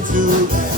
to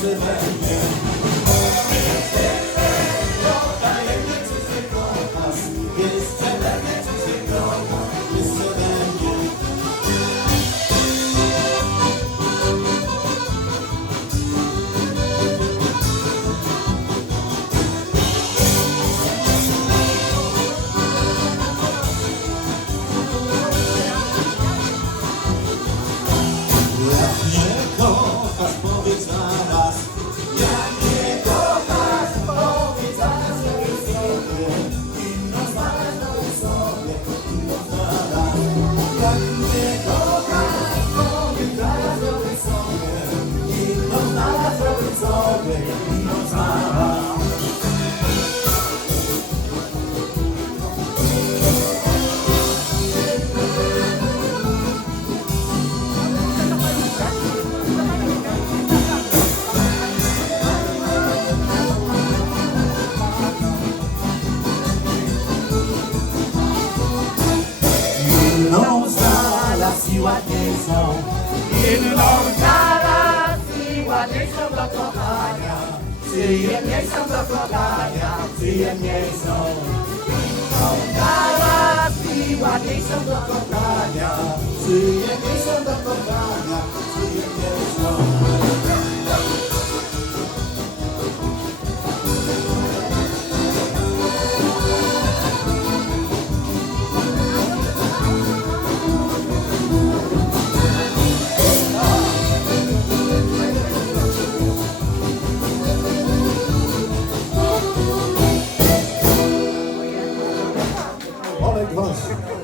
Switzerland. relacji ładniej są. Inną na racji ładniej są do kochania. Przyjemniej są do kochania, przyjemniej są. Inną na racji ładniej są do kochania. Przyjemniej są do kochania.